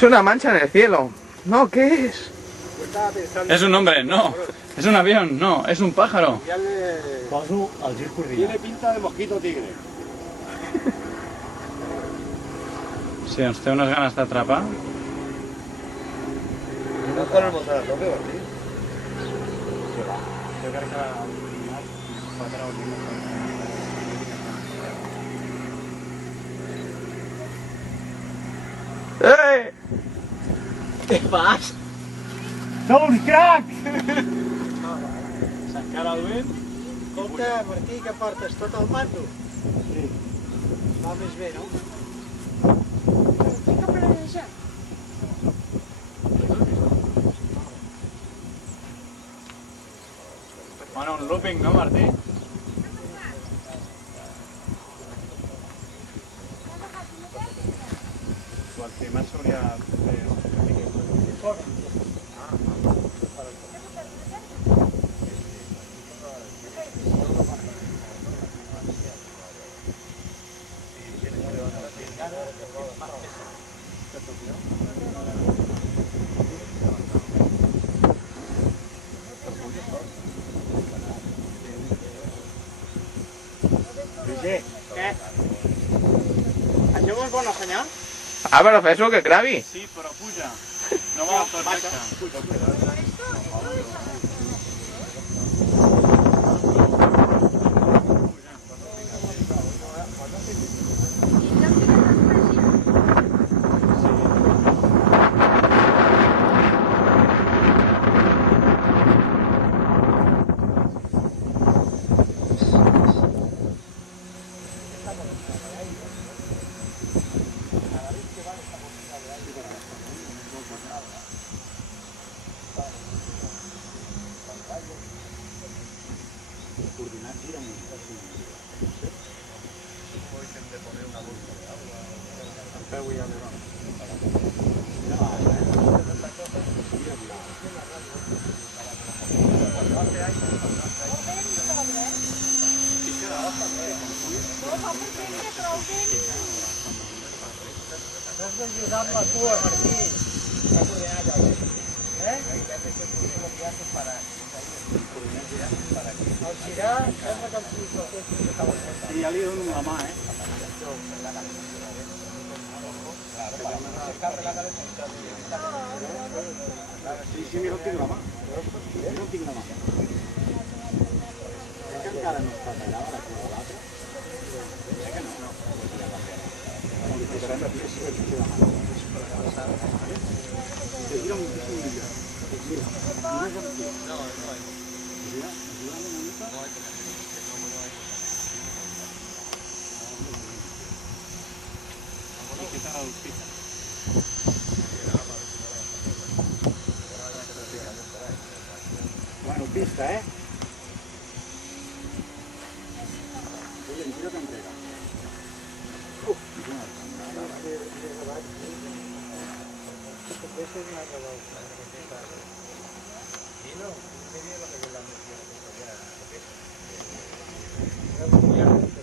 Es una mancha en el cielo. No, ¿qué es? Es un hombre, no. Es un avión, no. Es un pájaro. Tiene pinta de mosquito tigre. Si ens té unes ganes d'atrapar. No estan al voltant, no veu aquí? Jo crec que al final quatre o cinc. Què fas? Sou un crac! S'encara el vent. Escolta, Martí, que portes tot el mando? Sí. Va més bé, no? Fica per allà. Bueno, un looping, no, Martí? El primer s'hauria de fer una miqueta. Roger, Què? Això és bona senyal? Ah, però fes-ho, que gravi. Sí, però puja. No va tot recte. Has d'ajudar amb la cua, Martí. Està coordinat el El girar, sembla que el sí, ja li dono la mà, Sí, sí, mira, tinc la mà. No tinc la mà. És que encara no està tallada la cua de l'altre? Sé que no. Li posarem la pieza i la mà. Gira un mica. Gira. No, no. Gira una mica. I què tal el pita? Bueno, pista, Oye, mira que entrega. girar.